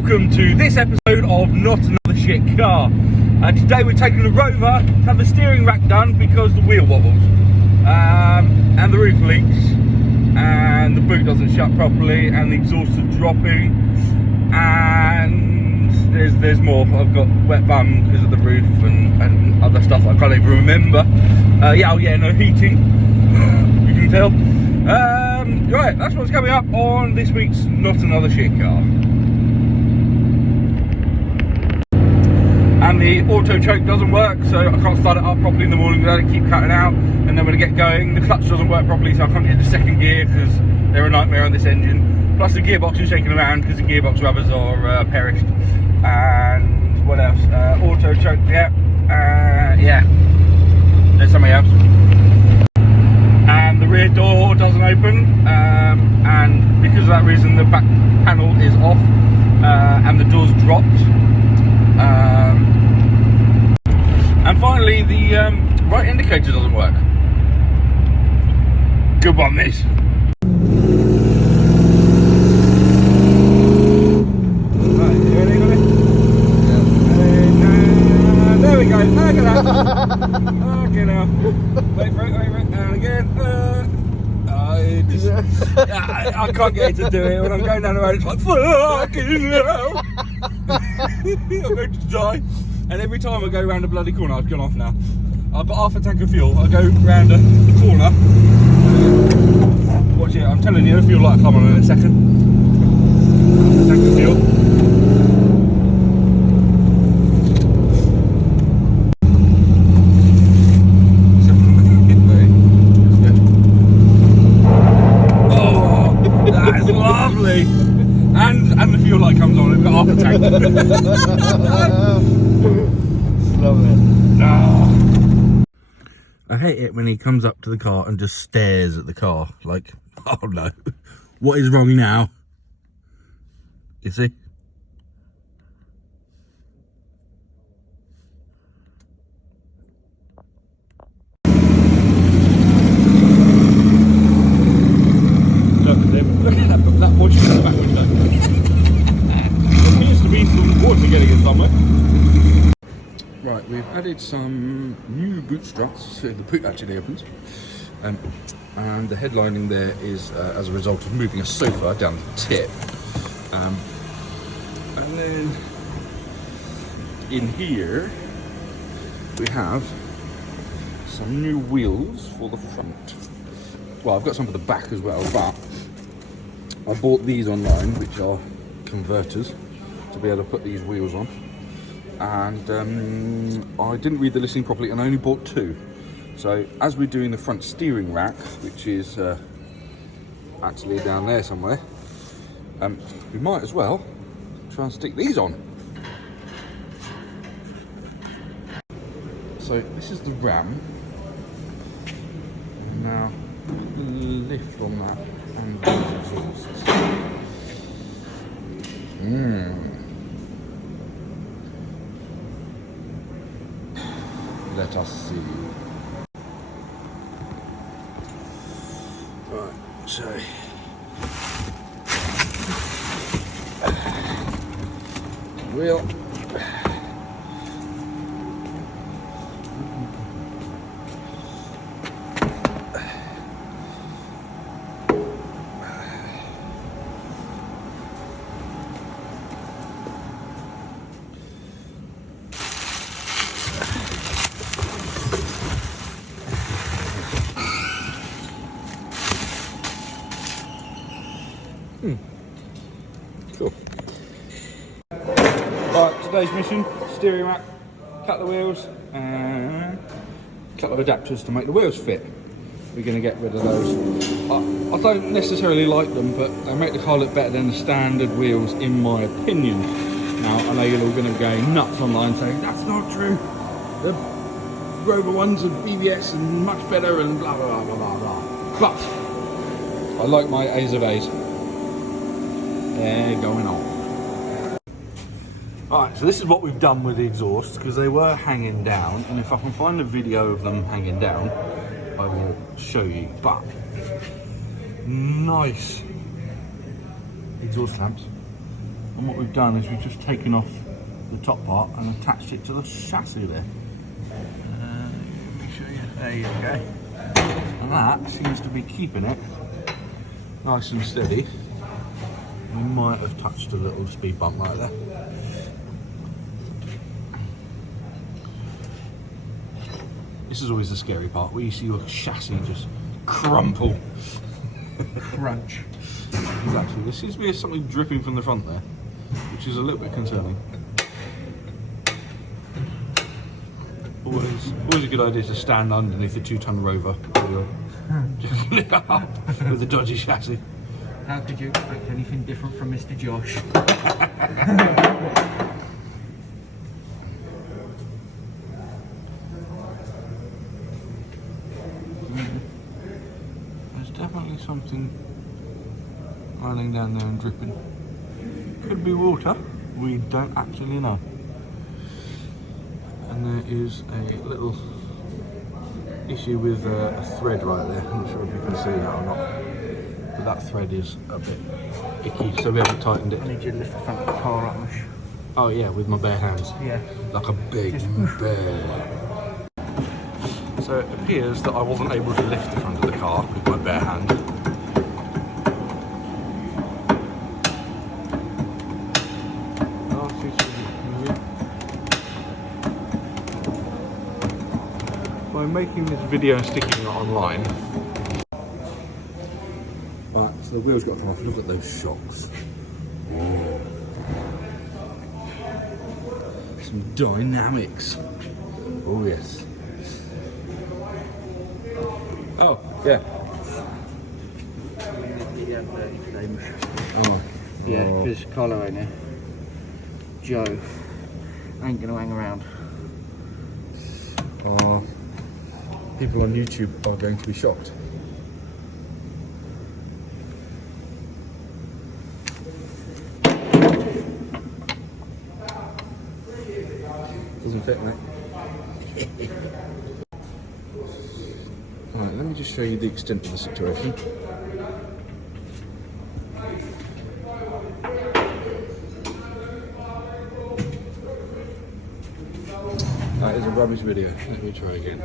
welcome to this episode of Not Another Shit Car. Today we're taking the Rover to have the steering rack done because the wheel wobbles, and the roof leaks, and the boot doesn't shut properly, and the exhaust is dropping, and there's more. I've got wet bum because of the roof and other stuff I can't even remember. No heating, you can tell. Right, that's what's coming up on this week's Not Another Shit Car. And the auto choke doesn't work, so I can't start it up properly in the morning without it keep cutting out, and then when I get going the clutch doesn't work properly, so I can't get into second gear because they're a nightmare on this engine. Plus the gearbox is shaking around because the gearbox rubbers are perished. And what else? Auto choke, yeah, there's something else. And the rear door doesn't open, and because of that reason the back panel is off, and the door's dropped. And finally the right indicator doesn't work. Good one, this. Right, you ready, got it? Yeah. There we go, look at that. Okay now. Wait for it, and again. I can't get it to do it. When I'm going down the road it's like, fucking hell. I'm going to die. And every time I go around a bloody corner, I've gone off now. I've got half a tank of fuel. I go round the corner. Watch it, I'm telling you, the fuel light will come on in a second. Half a tank of fuel. Oh, that is lovely. And the fuel light comes on, we've got half a tank. Love it. Oh. I hate it when he comes up to the car and just stares at the car like, oh no, what is wrong now? You see? Look at that watching in the back window. There appears to be some water getting in somewhere. Right, we've added some new boot struts, so the boot actually opens, and the headlining there is as a result of moving a sofa down the tip, and then in here we have some new wheels for the front. Well, I've got some for the back as well, but I bought these online, which are converters, to be able to put these wheels on. And I didn't read the listing properly and I only bought two. So as we're doing the front steering rack, which is actually down there somewhere, we might as well try and stick these on. So this is the ram, and now the lift on that and these exhausts. Let us see. Right, so wheel. Cool. Right, today's mission, steering rack, cut the wheels, and a couple of adapters to make the wheels fit. We're going to get rid of those. I don't necessarily like them, but they make the car look better than the standard wheels in my opinion. Now, I know you're all going to go nuts online saying, that's not true. The Rover ones are BBS and much better and blah, blah, blah, blah, blah. But I like my A's of A's. They're going on. Alright, so this is what we've done with the exhausts, because they were hanging down, and if I can find a video of them hanging down, I will show you. But nice exhaust clamps And what we've done is we've just taken off the top part and attached it to the chassis there. Let me show you. There you go. And that seems to be keeping it nice and steady. We might have touched a little speed bump right there. This is always the scary part, where you see your chassis just crumple. Crunch. Exactly. There seems to be something dripping from the front there, which is a little bit concerning. Always a good idea to stand underneath a 2-ton Rover with a dodgy chassis. How could you expect anything different from Mr. Josh? There's definitely something running down there and dripping. Could be water, we don't actually know. And there is a little issue with a thread right there. I'm not sure if you can see that or not, but that thread is a bit icky, so we haven't tightened it. I need you to lift the front of the car up, Mush. Oh yeah, with my bare hands. Yeah. Like a big bear. So it appears that I wasn't able to lift the front of the car with my bare hand. By making this video and sticking it online. Right, so the wheels got to come off. Look at those shocks. Oh. Some dynamics. Oh yes. Oh yeah. Oh. Yeah, because Carlo in here. Joe ain't gonna hang around. Oh. People on YouTube are going to be shocked. Doesn't fit, mate. Right, let me just show you the extent of the situation. That is a rubbish video. Let me try again.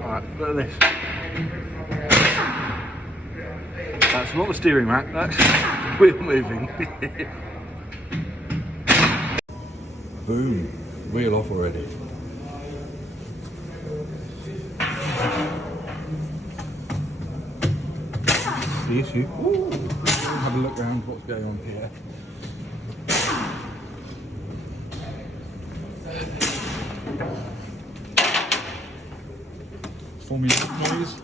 Alright, look at this. That's not the steering rack, that's the wheel moving. Boom, wheel off already. The issue. Ooh. Have a look around what's going on here. Forming noise.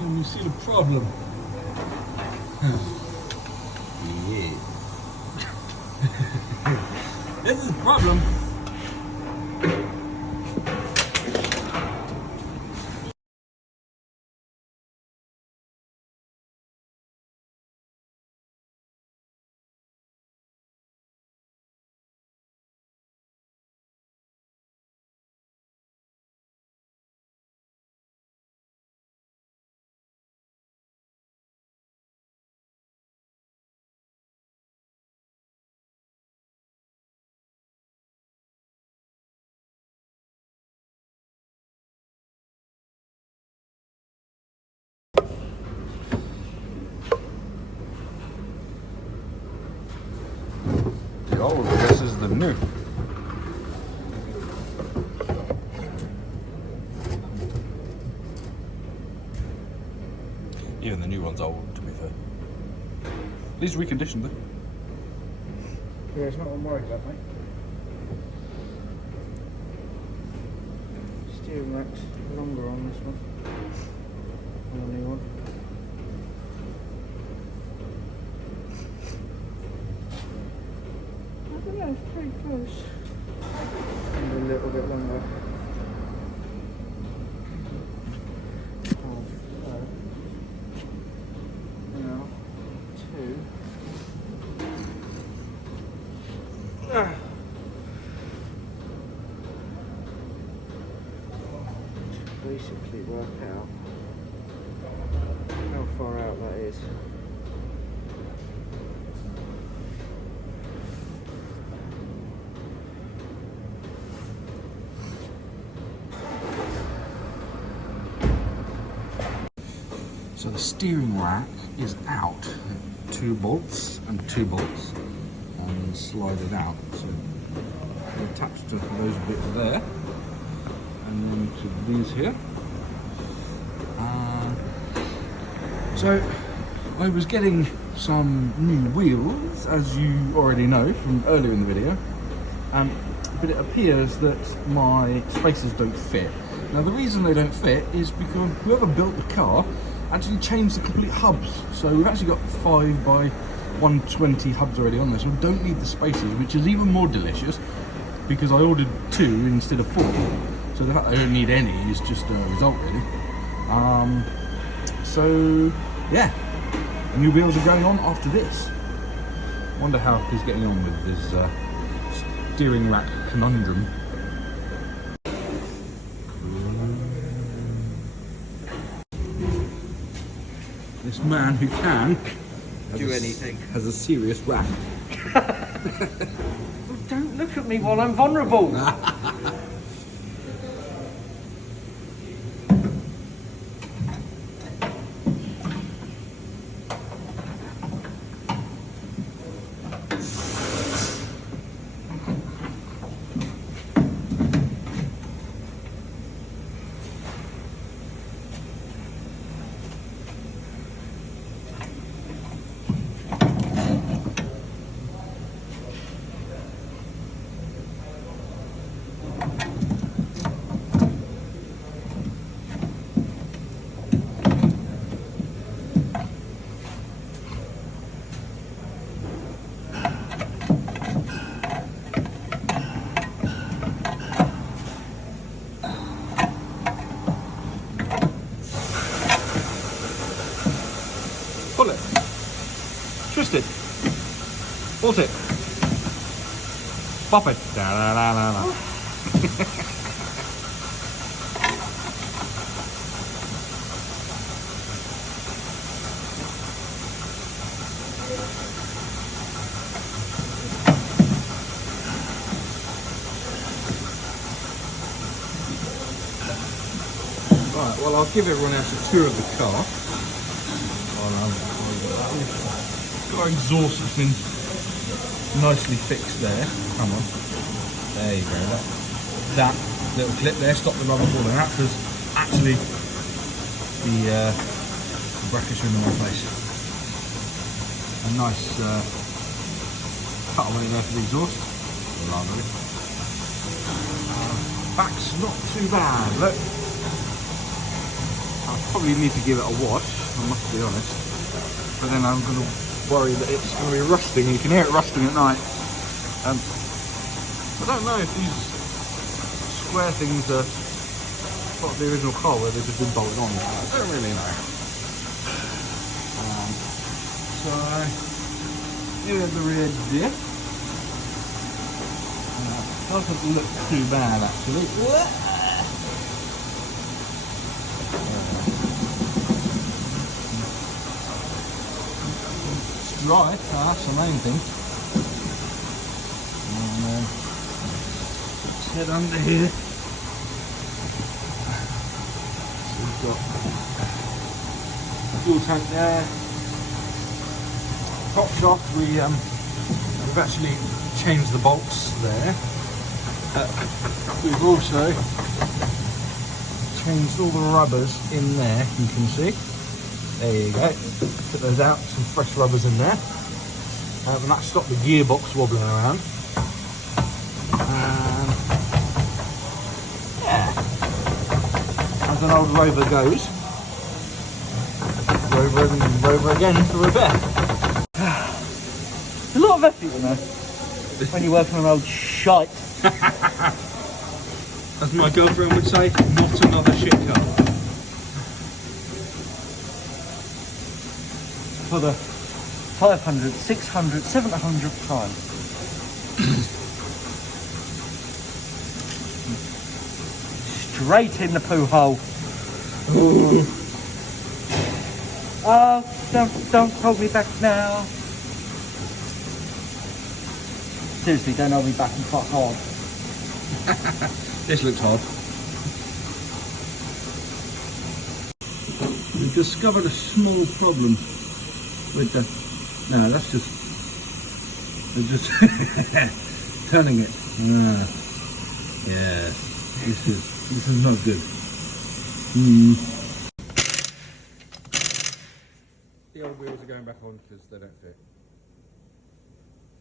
You see the problem? Yeah. This is the problem. The old versus the new. Even the new one's old, to be fair. These are reconditioned though. Yeah, it's not what I'm worried about, mate. Steering rack's longer on this one than the new one. pretty close. And a little bit longer. Now, 2. Basically work out how far out that is. So the steering rack is out, 2 bolts and 2 bolts, and slide it out. So they're attached to those bits there, and then to these here. So I was getting some new wheels, as you already know from earlier in the video, but it appears that my spacers don't fit. Now the reason they don't fit is because whoever built the car actually changed the complete hubs. So we've actually got 5 by 120 hubs already on this. We don't need the spacers, which is even more delicious because I ordered 2 instead of 4. So the fact I don't need any is just a result, really. So yeah, new wheels are going on after this. Wonder how he's getting on with this steering rack conundrum. This man who can do anything has a serious rack. Don't look at me while I'm vulnerable. Pull it. Twist it. Hold it. Pop it. Da, da, da, da, da. Right, well I'll give everyone else a tour of the car. Got our exhaust that's been nicely fixed there. Come on. There you go. That little clip there stopped the rubber falling out because actually the brackets are in the wrong place. A nice cutaway there for the exhaust. Lovely. Back's not too bad. Look. I probably need to give it a wash, I must be honest. But then I'm going to worry that it's going to be rusting. You can hear it rusting at night. I don't know if these square things are part of the original car where they've just been bolted on. I don't really know. So here's the rear diff. Doesn't look too bad actually. Right, that's the main thing. And let's head under here. So we've got a fuel tank there. Top shop, we've actually changed the bolts there. We've also changed all the rubbers in there, you can see. There you go. Put those out, some fresh rubbers in there. And that stopped the gearbox wobbling around. And yeah, as an old Rover goes, Rover and Rover again for repair. A lot of effort, you know. when you're working on old shite. As my girlfriend would say, not another shit car. For the 500, 600, 700th time. Straight in the poo hole. Ooh. Oh, don't hold me back now. Seriously, don't hold me back and fuck hard. This looks hard. We've discovered a small problem with the... No, that's just... They're just turning it. Yeah, this is not good. The old wheels are going back on because they don't fit.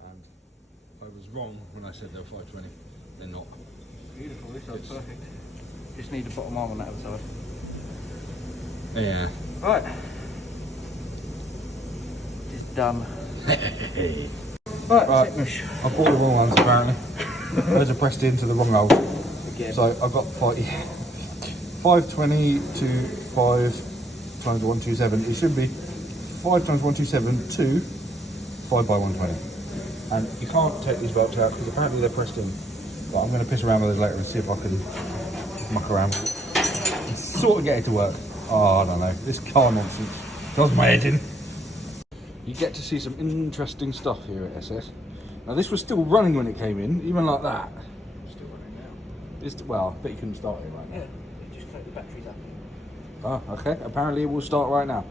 And I was wrong when I said they were 520. They're not. Beautiful, this is perfect. Just need the bottom arm on that other side. Yeah. Right. It's done. Right. Finish. I bought the wrong ones apparently. Those are pressed into the wrong hole. Again. So I've got 520 to 5 times 127. It should be 5 times 127 to 5 by 120. And you can't take these bolts out because apparently they're pressed in. But I'm going to piss around with those later and see if I can muck around with it and sort of get it to work. Oh, I don't know. This car nonsense does my head in. You get to see some interesting stuff here at SS. Now this was still running when it came in, even like that. Still running now. Well, I bet you couldn't start it right now. Yeah, just connect the batteries up. Oh, okay. Apparently it will start right now.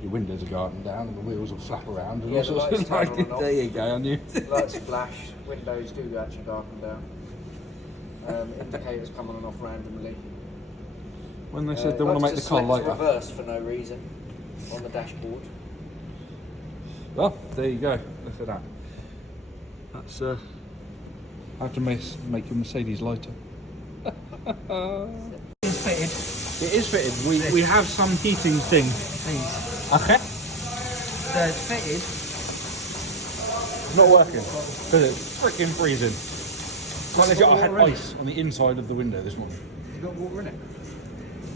Your windows will go up and down and the wheels will flap around and Yeah, all sorts the of lights turn on and off. There you go, on you. Lights flash, windows do actually go up and down. Indicators come on and off randomly. When they said they want to make the car lighter. Reverse for no reason on the dashboard. Well, there you go. Look at that. That's how to make your Mercedes lighter. It's fitted. It is fitted. We have some heating thing. Please. Okay. So it's fitted. Not working. Because it's freaking freezing. Like I had ice on the inside of the window this morning. You got water in it?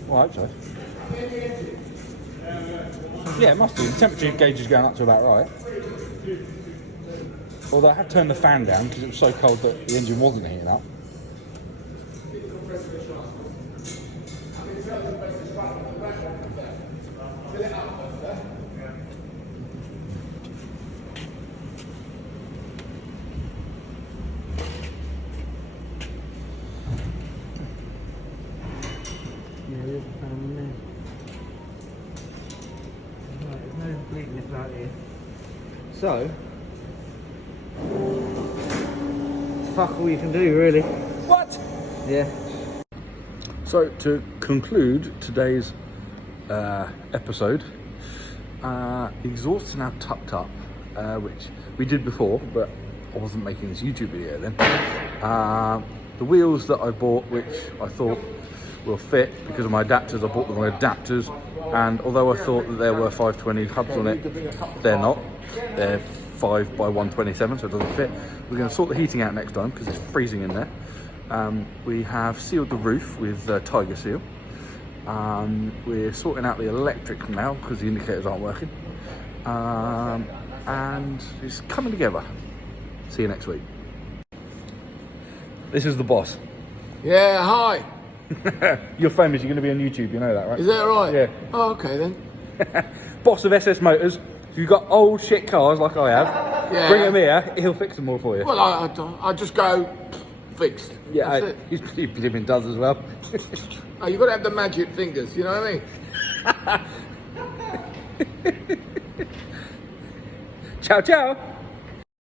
Well, I hope so. Yeah, it must do. The temperature gauge is going up to about right. Although I had turned the fan down because it was so cold that the engine wasn't heating up. Yeah, there's a fan in there. Right, there's no bleeding out here. So, fuck all you can do, really. What? Yeah. So to conclude today's episode, the exhaust are now tucked up, which we did before, but I wasn't making this YouTube video then. The wheels that I bought, which I thought will fit because of my adapters, I bought them on adapters, and although I thought that there were 520 hubs on it, they're not. They're 5 by 127, so it doesn't fit. We're going to sort the heating out next time because it's freezing in there. We have sealed the roof with Tiger Seal. We're sorting out the electric now because the indicators aren't working. And it's coming together. See you next week. This is the boss. Yeah, hi. You're famous, you're going to be on YouTube, you know that, right? Is that right? Yeah. Oh, okay then. Boss of SS Motors. If you've got old shit cars like I have, Yeah. bring them here, he'll fix them all for you. Well, I just go fixed. Yeah, That's it. he living does as well. Oh, you've got to have the magic fingers, you know what I mean? Ciao, ciao.